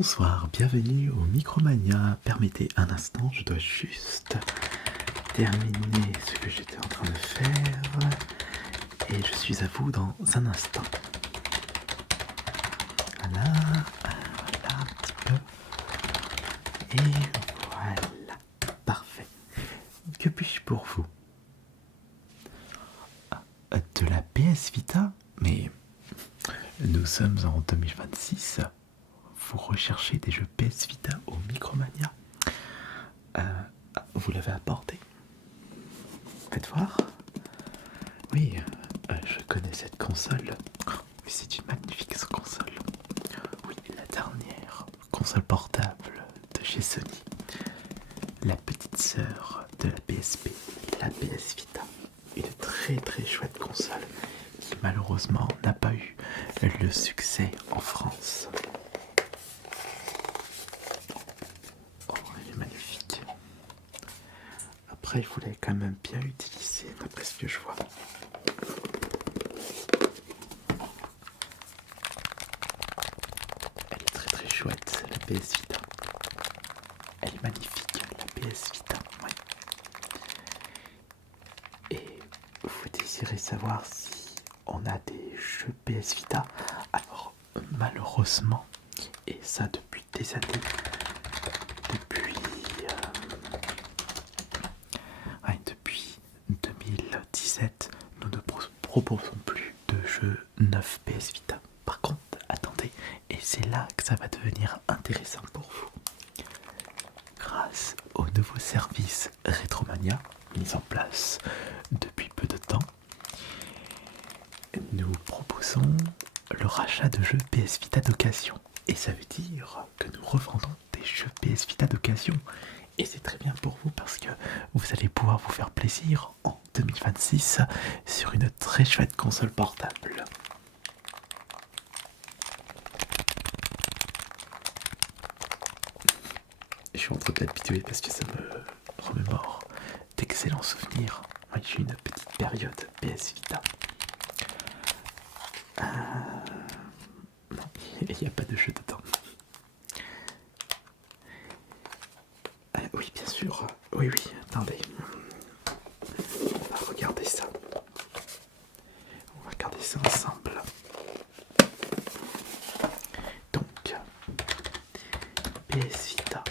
Bonsoir, bienvenue au Micromania. Permettez un instant, je dois juste terminer ce que j'étais en train de faire et je suis à vous dans un instant. Voilà, un petit peu. Et voilà, parfait. Que puis-je pour vous? De la PS Vita? Mais nous sommes en 2026. Vous recherchez des jeux PS Vita au Micromania? Vous l'avez apporté? Faites voir. Oui, je connais cette console. Oh, mais c'est une magnifique console. Oui, la dernière console portable de chez Sony. La petite sœur de la PSP, la PS Vita. Une très chouette console qui malheureusement n'a pas eu le succès en France. Oh, elle est magnifique. Après, vous l'avez quand même bien utilisé, d'après ce que je vois. Elle est très chouette, la PS Vita. Elle est magnifique, la PS Vita. Ouais. Et vous désirez savoir si on a des jeux PS Vita? Alors, malheureusement, et ça depuis des années, depuis 2017, nous ne proposons plus de jeux neufs PS Vita. Par contre, attendez, et c'est là que ça va devenir intéressant pour vous. Grâce au nouveau service Retromania, mis en place depuis peu de temps, nous proposons le rachat de jeux PS Vita d'occasion. Et ça veut dire que nous revendons des jeux PS Vita d'occasion. Et c'est très bien pour vous parce que vous allez pouvoir vous faire plaisir en 2026 sur une très chouette console portable. Je suis en train de l'habituer parce que ça me remémore d'excellents souvenirs. Moi, j'ai une petite période PS Vita. Non, il n'y a pas de jeu dedans. Oui, bien sûr. Oui, attendez. On va regarder ça. On va regarder ça ensemble. Donc, PS Vita.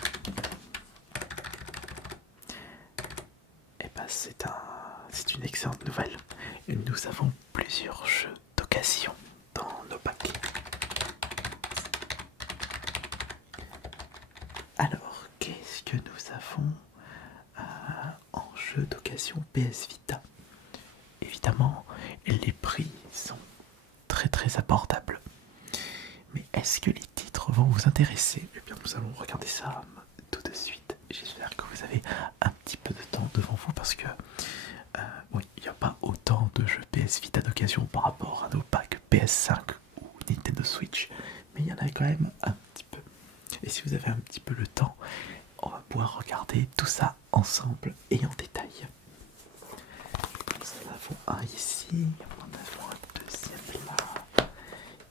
Eh ben, c'est une excellente nouvelle. Nous avons plusieurs jeux d'occasion dans nos paquets. Alors, qu'est-ce que nous avons en jeu d'occasion PS Vita? Évidemment, les prix sont très abordables. Mais est-ce que les titres vont vous intéresser? Eh bien, nous allons regarder ça tout de suite. J'espère que vous avez un petit peu de temps devant vous parce que oui, il n'y a pas autant de jeux PS Vita d'occasion par rapport à nos packs PS5 ou Nintendo Switch, mais il y en a quand même un petit peu. Et si vous avez un petit peu le temps, on va pouvoir regarder tout ça ensemble et en détail. Nous en avons un ici, on en avons un deuxième là,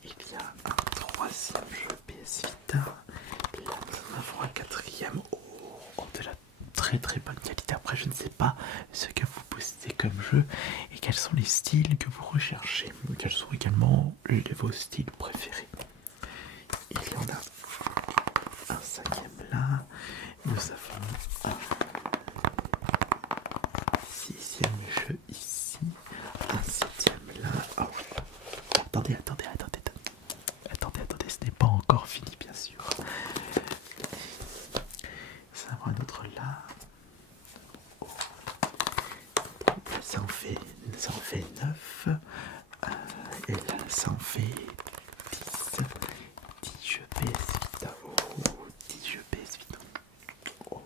il y a un troisième jeu PS Vita, là nous en avons un quatrième, de la très bonne qualité. Après, je ne sais pas ce que vous possédez comme jeu et quels sont les styles que vous recherchez, quels sont également vos styles préférés. Il y en a un cinquième là, nous avons un sixième jeu ici, un septième là. Oh oui. Attendez, ce n'est pas encore fini bien sûr. Ça va un autre là. Ça en fait 9. Et là, ça en fait 10. 10 jeux PS Vita. 10 jeux PS Vita. Oh.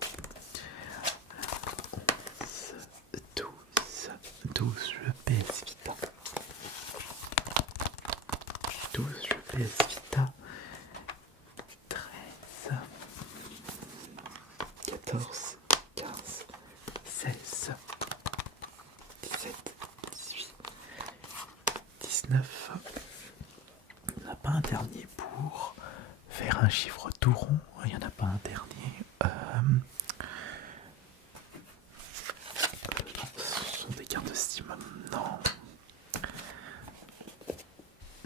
tout rond, il n'y en a pas un dernier. Ce sont des cartes de Steam. Non.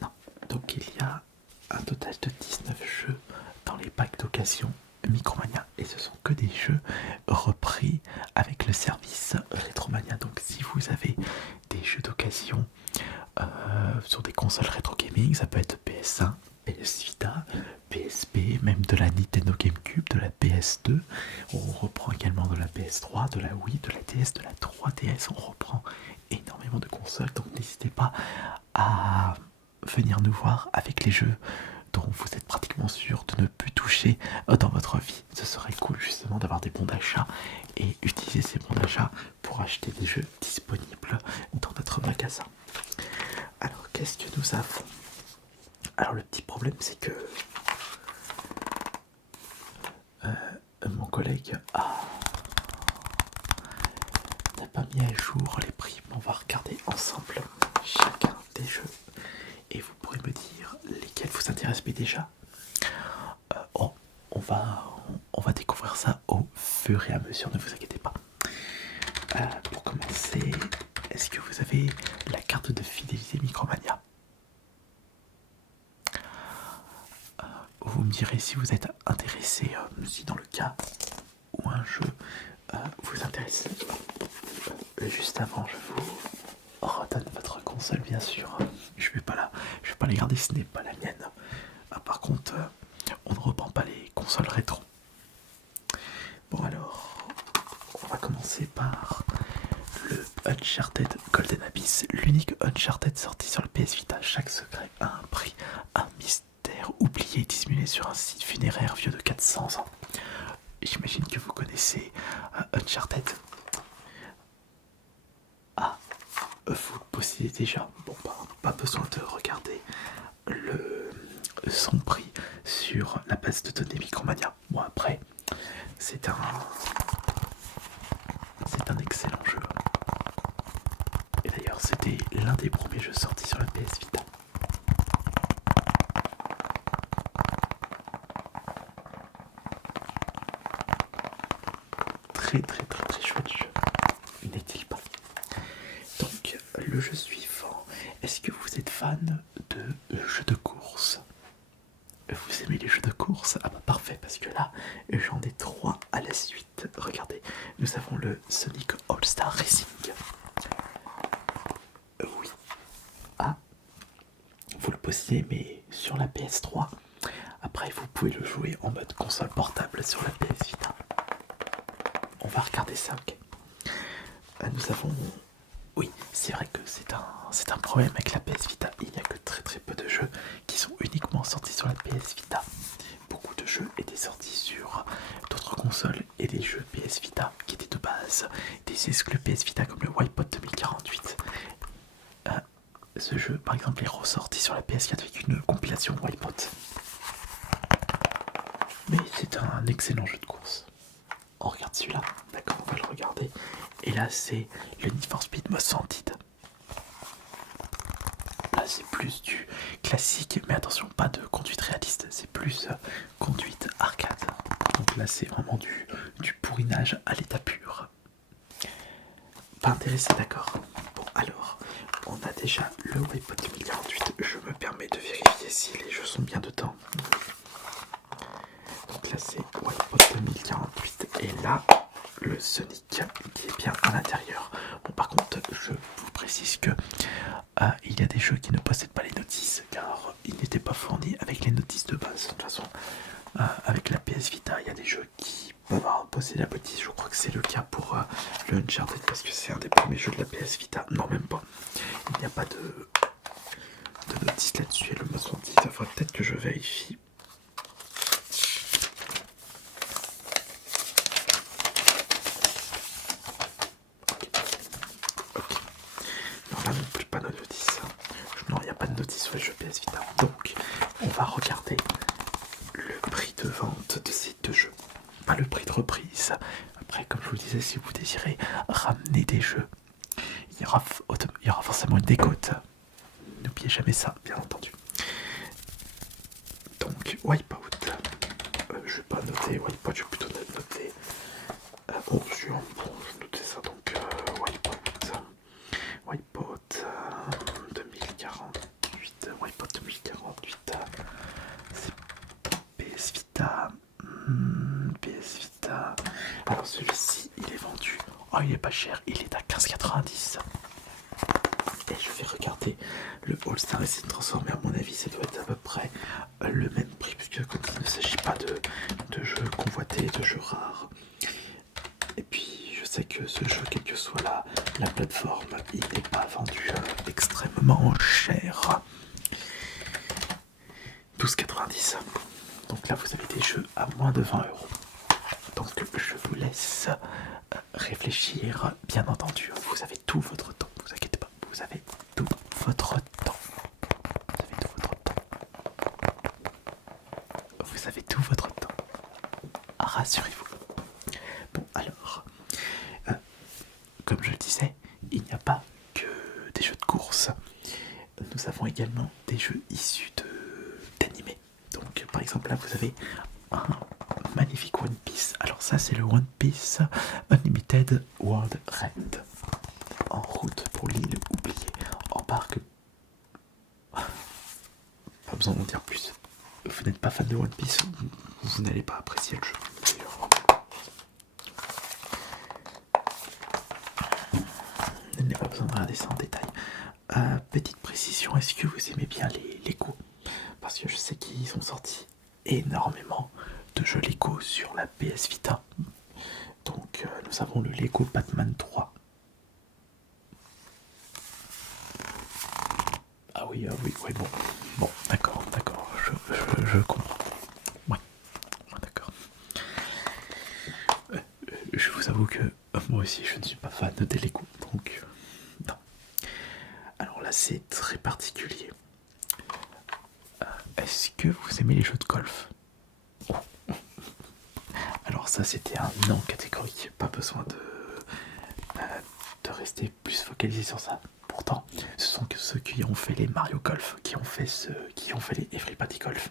Non. Donc il y a un total de 19 jeux dans les packs d'occasion Micromania. Et ce sont que des jeux repris avec le service Retromania. Donc si vous avez des jeux d'occasion sur des consoles rétro gaming, ça peut être PS1, PS Vita, PSP, même de la Nintendo GameCube, de la PS2. On reprend également de la PS3, de la Wii, de la DS, de la 3DS. On reprend énormément de consoles, donc n'hésitez pas à venir nous voir avec les jeux dont vous êtes pratiquement sûr de ne plus toucher dans votre vie. Ce serait cool justement d'avoir des bons d'achat et utiliser ces bons d'achat pour acheter des jeux disponibles dans notre magasin. Alors qu'est-ce que nous avons? Alors le petit problème c'est que mon collègue n'a pas mis à jour les prix. On va regarder ensemble chacun des jeux et vous pourrez me dire lesquels vous intéressent. Mais déjà, on va découvrir ça au fur et à mesure, ne vous inquiétez pas. Pour commencer, est-ce que vous avez la carte de fidélité Micromania? Vous me direz si vous êtes intéressé, si dans le cas où un jeu vous intéresse. Juste avant, je vous redonne votre console, bien sûr. Je vais pas la garder, ce n'est pas la mienne. Par contre, on ne reprend pas les consoles rétro. Bon alors, on va commencer par le Uncharted Golden Abyss, l'unique Uncharted sorti sur le PS Vita. Chaque secret a un prix, un mystère oublié et dissimulé sur un site funéraire vieux de 400 ans. J'imagine que vous connaissez Uncharted. Ah, vous le possédez déjà. Bon, pas besoin de regarder son prix sur la base de données Micromania. Bon, après, c'est un excellent jeu. Et d'ailleurs, c'était l'un des premiers jeux sortis sur la PS Vita. Très chouette jeu, n'est-il pas? Donc, le jeu suivant, est-ce que vous êtes fan de jeux de course? Vous aimez les jeux de course? Ah bah parfait, parce que là, j'en ai 3 à la suite. Regardez, nous avons le Sonic All-Star Racing. Oui. Ah, vous le possédez, mais sur la PS3. Après, vous pouvez le jouer en mode console portable sur la PS Vita. On va regarder ça, ok. Nous avons... Oui, c'est vrai que c'est un problème avec la PS Vita. Il n'y a que très peu de jeux qui sont uniquement sortis sur la PS Vita. Beaucoup de jeux étaient sortis sur d'autres consoles et des jeux PS Vita qui étaient de base des exclus PS Vita comme le Wipeout 2048. Ce jeu, par exemple, est ressorti sur la PS4 avec une compilation Wipeout. Mais c'est un excellent jeu de course. On regarde celui-là, d'accord, on va le regarder. Et là, c'est le Need for Speed Most Wanted. Là, c'est plus du classique, mais attention, pas de conduite réaliste, c'est plus conduite arcade. Donc là, c'est vraiment du pourrinage à l'état pur. Pas intéressé, d'accord. Bon, alors, on a déjà le Wipeout 2048. Je me permets de vérifier si les jeux sont bien dedans. Donc là, c'est Wipeout 2048. Et là, le Sonic qui est bien à l'intérieur. Bon, par contre, je vous précise que il y a des jeux qui ne possèdent pas les notices car ils n'étaient pas fournis avec les notices de base. De toute façon, avec la PS Vita, il y a des jeux qui peuvent posséder la notice. Je crois que c'est le cas pour le Uncharted parce que c'est un des premiers jeux de la PS Vita. Non, même pas. Il n'y a pas de notice là-dessus. Et le Most Wanted, il faudrait peut-être que je vérifie. Non, il n'y a pas de notice sur les jeux PS Vita. Donc, on va regarder le prix de vente de ces deux jeux. Pas le prix de reprise. Après, comme je vous disais, si vous désirez ramener des jeux, il y aura forcément une décote. N'oubliez jamais ça, bien entendu. Donc, Wipeout je vais pas noter Wipeout, je vais plutôt noter. Bon, je vais noter ça donc. Wipeout 2048. Wipeout 2048. C'est PS Vita. PS Vita. Alors celui-ci, il est vendu. Oh, il est pas cher, il est à 15,90. Et je vais regarder le All-Star Racing Transformé. À mon avis, ça doit être à peu près le même prix, puisque comme il ne s'agit pas de jeux convoités, de jeux rares. Et puis, je sais que ce jeu, quelle que soit la plateforme, il n'est pas vendu extrêmement cher. 12,90. Donc là, vous avez des jeux à moins de 20 euros. Donc, je vous laisse réfléchir. Bien entendu, vous avez tout votre temps. Ne vous inquiétez pas, vous avez tout votre temps. Vous avez tout votre temps. Rassurez-vous. Bon, alors, comme je le disais, il n'y a pas que des jeux de course. Nous avons également des jeux issus d'animés. Donc, par exemple, là, vous avez un magnifique One Piece. Alors ça, c'est le One Piece Unlimited World Red. En route pour l'île oubliée. Embarque. Pas besoin d'en dire plus. Vous n'êtes pas fan de One Piece, vous n'allez pas apprécier le jeu. Il n'y a pas besoin de regarder ça en détail. Petite précision, est-ce que vous aimez bien les Lego? Parce que je sais qu'ils ont sorti énormément de jeux Lego sur la PS Vita. Donc nous avons le Lego Batman 3. Ah oui, bon, d'accord, je comprends. Ouais, d'accord. Je vous avoue que moi aussi je ne suis pas fan de Lego, donc non. Alors là c'est très particulier. Est-ce que vous aimez les jeux de golf? Alors ça c'était un non catégorique, pas besoin de rester plus focalisé sur ça. Pourtant, ce sont que ceux qui ont fait les Mario Golf, qui ont fait les Everybody Golf.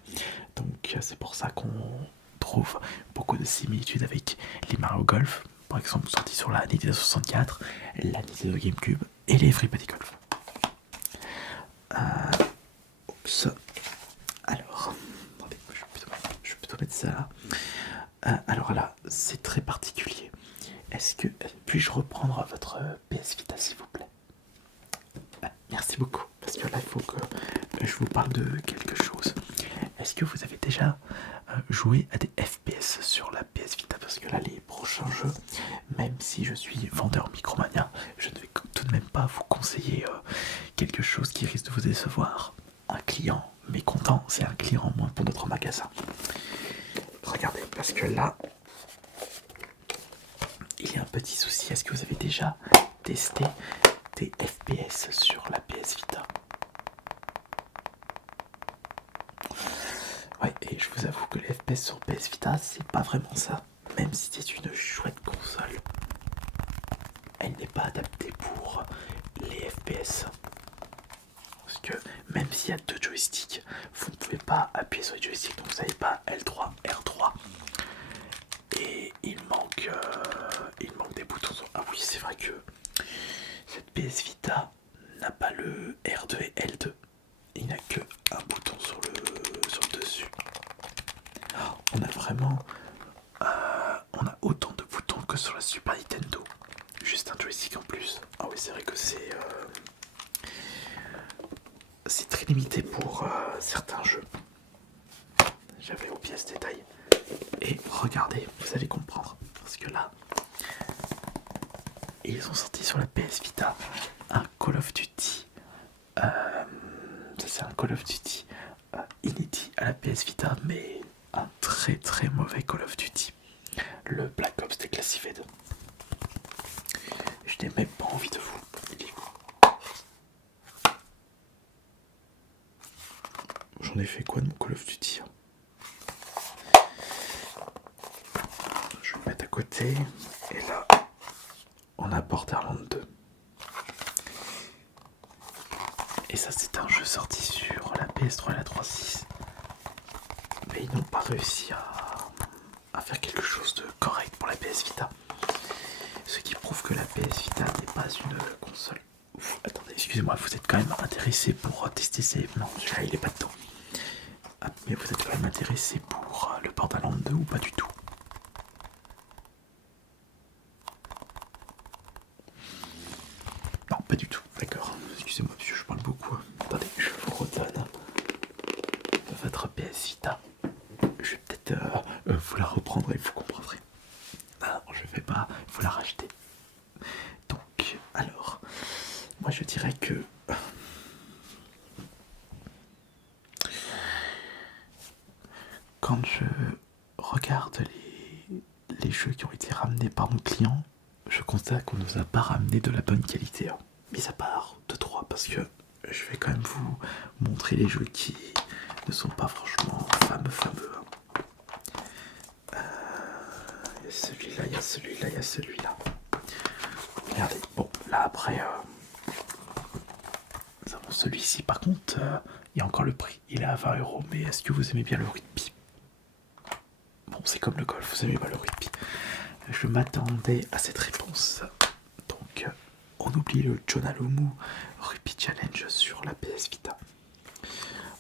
Donc c'est pour ça qu'on trouve beaucoup de similitudes avec les Mario Golf, par exemple sortis sur la Nintendo 64, la Nintendo GameCube et les Everybody Golf. Oups. Alors, attendez, je vais plutôt mettre ça là. Alors là, c'est très particulier. Puis-je reprendre votre PS Vita s'il vous plaît? Merci beaucoup, parce que là il faut que je vous parle de quelque chose. Est-ce que vous avez déjà joué à des FPS sur la PS Vita? Parce que là les prochains jeux, même si je suis vendeur Micromania, je ne vais tout de même pas vous conseiller quelque chose qui risque de vous décevoir. Un client mécontent, c'est un client en moins pour notre magasin. Regardez, parce que là, il y a un petit souci. Est-ce que vous avez déjà testé des FPS sur la PS Vita? Ouais, et je vous avoue que les FPS sur PS Vita, c'est pas vraiment ça. Même si c'est une chouette console, elle n'est pas adaptée pour les FPS. Parce que même s'il y a 2 joysticks, vous ne pouvez pas appuyer sur les joysticks, donc vous n'avez pas L3, R3. Et il manque des boutons. Ah oui, c'est vrai que cette PS Vita n'a pas le R2 et L2. Il n'y a que un bouton sur le dessus. On a vraiment... on a autant de boutons que sur la Super Nintendo. Juste un joystick en plus. Ah oui, c'est vrai que c'est très limité pour certains jeux. J'avais oublié ce détail. Et regardez, vous allez comprendre. Parce que là, ils ont sorti sur la PS Vita un Call of Duty. Ça c'est un Call of Duty inédit à la PS Vita, mais un très très mauvais Call of Duty. Le Black Ops Declassified. Je n'ai même pas envie de vous. J'en ai fait quoi de mon Call of Duty? Je vais le mettre à côté. Et là, on a Borderlands 2. Et ça, c'est un jeu sorti sur la PS3 et la 3.6. Mais ils n'ont pas réussi PS Vita n'est pas une console. Ouf, attendez, excusez-moi, vous êtes quand même intéressé pour tester ces... Non, celui-là il est pas dedans. Ah, mais vous êtes quand même intéressé pour le Borderlands 2 ou pas du tout? Non, pas du tout, d'accord. Excusez-moi monsieur, je parle beaucoup. Attendez, je vous redonne votre PS Vita. Je vais peut-être vous la reprendre et vous comprendrez. Non, je ne vais pas vous la racheter. Donc, alors, moi je dirais que... Quand je regarde les jeux qui ont été ramenés par nos clients, je constate qu'on nous a pas ramené de la bonne qualité. Hein. Mis à part 2-3, parce que je vais quand même vous montrer les jeux qui ne sont pas franchement fameux. Il y a celui-là, il y a celui-là, il y a celui-là. Regardez, bon, là après, nous avons celui-ci. Par contre, il y a encore le prix. Il est à 20€, mais est-ce que vous aimez bien le rugby? Bon, c'est comme le golf, vous aimez pas le rugby. Je m'attendais à cette réponse. Donc, on oublie le John Alomou Rugby Challenge sur la PS Vita.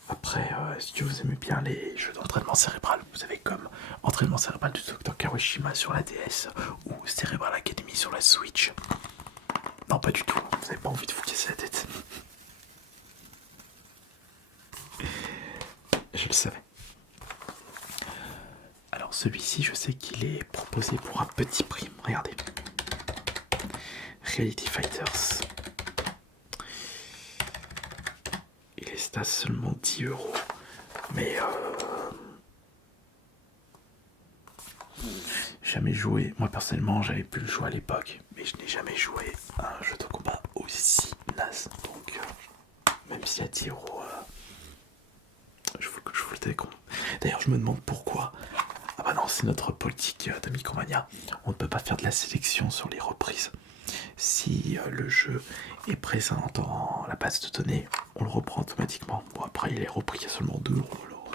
Après, est-ce que vous aimez bien les jeux d'entraînement cérébral? Vous avez comme entraînement cérébral du Dr Kawashima sur la DS ou Cerebral Academy sur la Switch? Non, pas du tout. Vous n'avez pas envie de vous casser la tête. Je le savais. Alors celui-ci, je sais qu'il est proposé pour un petit prix. Regardez. Reality Fighters. Il est à seulement 10€. Mais jamais joué. Moi personnellement, j'avais pu le jouer à l'époque, mais je n'ai jamais joué à un jeu de combat aussi naze. Donc même si à 10€, je vous le décompte. D'ailleurs, je me demande pourquoi. Ah bah non, c'est notre politique de Micromania. On ne peut pas faire de la sélection sur les reprises. Si le jeu est présent dans la base de données, on le reprend automatiquement. Bon, après, il est repris à seulement 2€. Alors,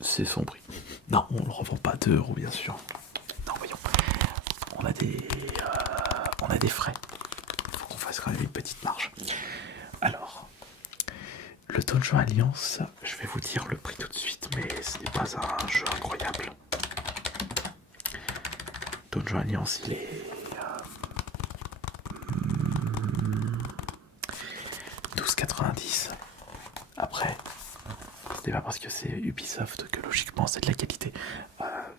c'est son prix. Non, on ne le revend pas à 2€, bien sûr. Non, voyons. On a des frais. Il faut qu'on fasse quand même une petite marge. Alors, le Donjon Alliance, je vais vous dire le prix tout de suite, mais ce n'est pas un jeu incroyable. Donjon Alliance, il est 12,90. Après, c'est pas parce que c'est Ubisoft que logiquement c'est de la qualité.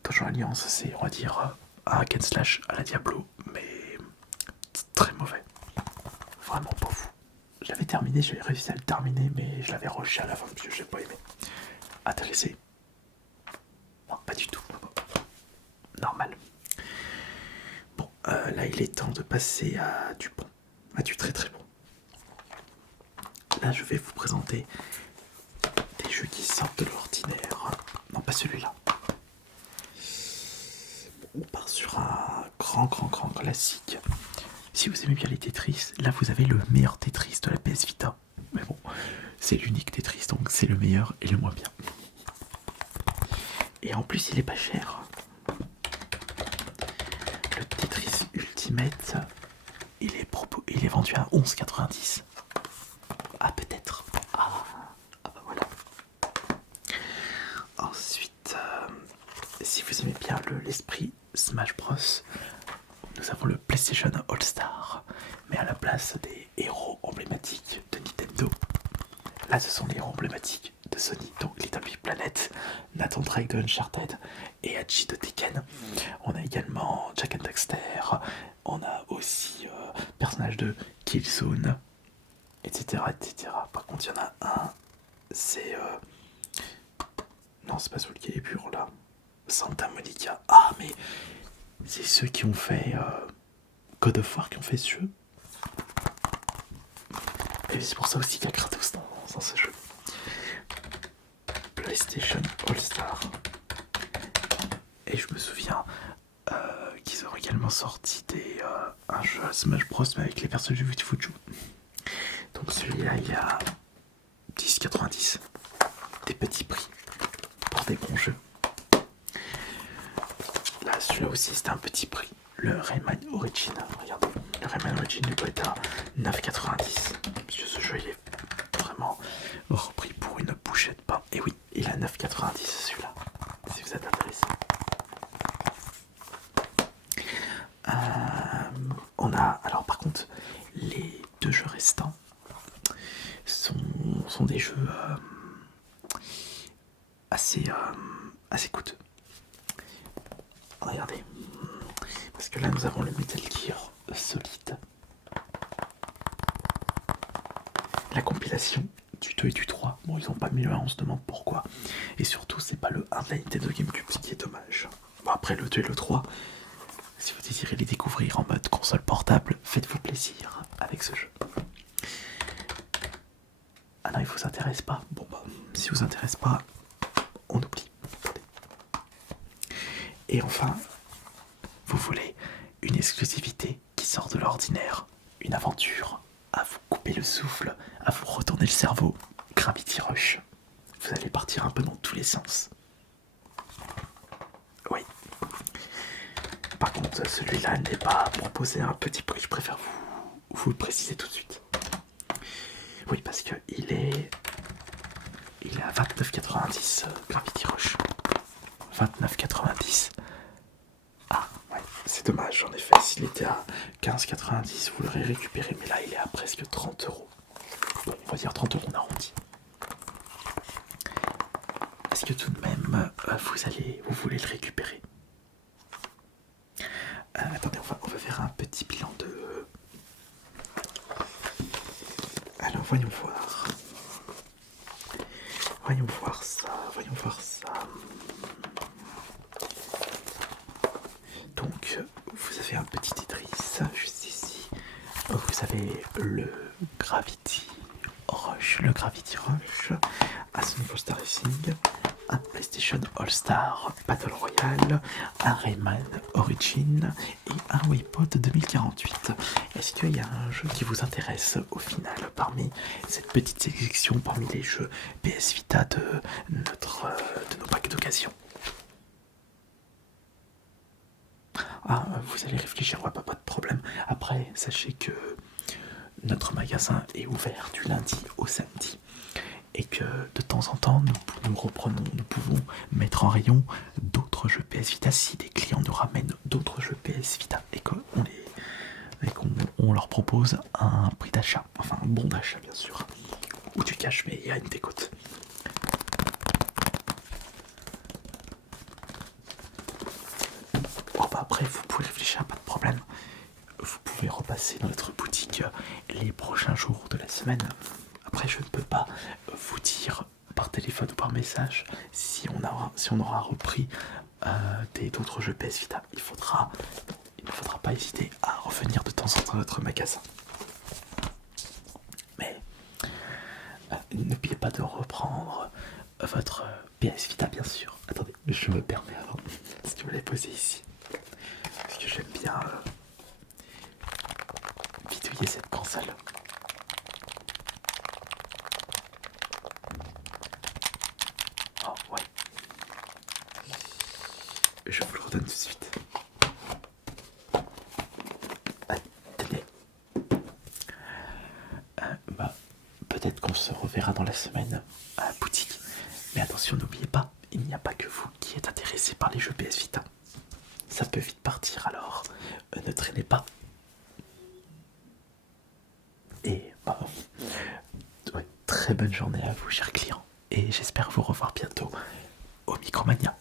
Donjon Alliance, c'est, on va dire, un hack and slash à la Diablo, mais très mauvais. Vraiment pas fou. J'avais terminé, j'avais réussi à le terminer, mais je l'avais rushé à la fin parce que j'ai pas aimé. Ah, t'as laissé? Non, pas du tout. Normal. Bon, là il est temps de passer à du bon. À du très très bon. Là je vais vous présenter des jeux qui sortent de l'ordinaire. Non, pas celui-là. On part sur un grand classique. Si vous aimez bien les Tetris, là vous avez le meilleur Tetris de la PS Vita. Mais bon, c'est l'unique Tetris, donc c'est le meilleur et le moins bien. Et en plus, il est pas cher. Le Tetris Ultimate, il est vendu à 11,90. Ah, peut-être. Ah bah voilà. Ensuite, si vous aimez bien l'esprit Smash Bros, nous avons le PlayStation All-Star, mais à la place des héros emblématiques de Nintendo, là ce sont les héros emblématiques de Sony, donc Little Big Planet, Nathan Drake de Uncharted et Hachi de Tekken. On a également Jak and Daxter, on a aussi personnages de Killzone, etc., etc. Par contre, il y en a un, c'est... Non, c'est pas Soul Calibur là. Santa Monica. Ah, mais c'est ceux qui ont fait God of War qui ont fait ce jeu. Et c'est pour ça aussi qu'il y a Kratos dans ce jeu. PlayStation All-Star. Et je me souviens qu'ils ont également sorti un jeu à Smash Bros mais avec les personnages de Fuju. Donc celui-là il y a 10,90. Des petits prix pour des bons jeux. Là celui-là aussi c'était un petit prix. le Rayman Origin. Regardez, le Rayman Origin doit être à 9,90. Parce que ce jeu il est vraiment repris pour une bouchée de pain. Et oui, il est à 9,90 celui-là, si vous êtes intéressé. On a, alors par contre, les deux jeux restants sont des jeux assez coûteux. Regardez, parce que là nous avons le Metal Gear Solid, la compilation du 2 et du 3. Bon, ils n'ont pas mis le 1, on se demande pourquoi. Et surtout, c'est pas le 1 de la Nintendo GameCube, ce qui est dommage. Bon, après le 2 et le 3, si vous désirez les découvrir en mode console portable, faites-vous plaisir avec ce jeu. Ah non, il vous intéresse pas. Bon bah, si vous intéresse pas, on oublie. Attendez. Et enfin, vous voulez une exclusivité qui sort de l'ordinaire, une aventure à vous couper le souffle, à vous retourner le cerveau. Gravity Rush. Vous allez partir un peu dans tous les sens. Oui. Par contre, celui-là n'est pas proposé à un petit prix. Je préfère vous le préciser tout de suite. Oui, parce que il est à 29,90 Gravity Rush. 29,90. Ah, ouais, c'est dommage, en effet. S'il était à 15,90, vous l'aurez récupéré. Mais là, il est à presque 30 €. Bon, on va dire 30 €, on arrondit. Est-ce que tout de même, vous voulez le récupérer? Attendez, on va faire un petit bilan de... Alors, voyons voir. Voyons voir ça. Donc, vous avez un petit Tetris juste ici. Vous avez le Gravity Rush, un Superstar Racing, un PlayStation All-Star Battle Royale, un Rayman Origin et un Waypoint 2048. Est-ce qu'il y a un jeu qui vous intéresse au final parmi cette petite sélection, parmi les jeux PS Vita de nos packs d'occasion? Ah, vous allez réfléchir, ouais, pas de problème. Après, sachez que notre magasin est ouvert du lundi au samedi et que de temps en temps, nous pouvons mettre en rayon d'autres jeux PS Vita si des clients nous ramènent d'autres jeux PS Vita et qu'on leur propose un prix d'achat, enfin un bon d'achat bien sûr, ou du cash, mais il y a une décote. Bon bah après, vous pouvez réfléchir, pas de problème. Vous pouvez repasser dans notre boutique les prochains jours de la semaine. Après, je ne peux pas vous dire par téléphone ou par message si on aura repris d'autres jeux PS Vita. Il ne faudra pas hésiter à revenir de temps en temps à notre magasin. Mais n'oubliez pas de reprendre votre PS Vita, bien sûr. Attendez, je me permets avant, parce que vous l'avez posé ici. Parce que j'aime bien bidouiller cette console. Oh ouais. Je vous le redonne tout de suite. Tenez. Peut-être qu'on se reverra dans la semaine à la boutique. Mais attention, n'oubliez pas, il n'y a pas que vous qui êtes intéressé par les jeux PS Vita. Ça peut vite partir, alors ne traînez pas. Et ouais, très bonne journée à vous, chers clients. Et j'espère vous revoir bientôt au Micromania.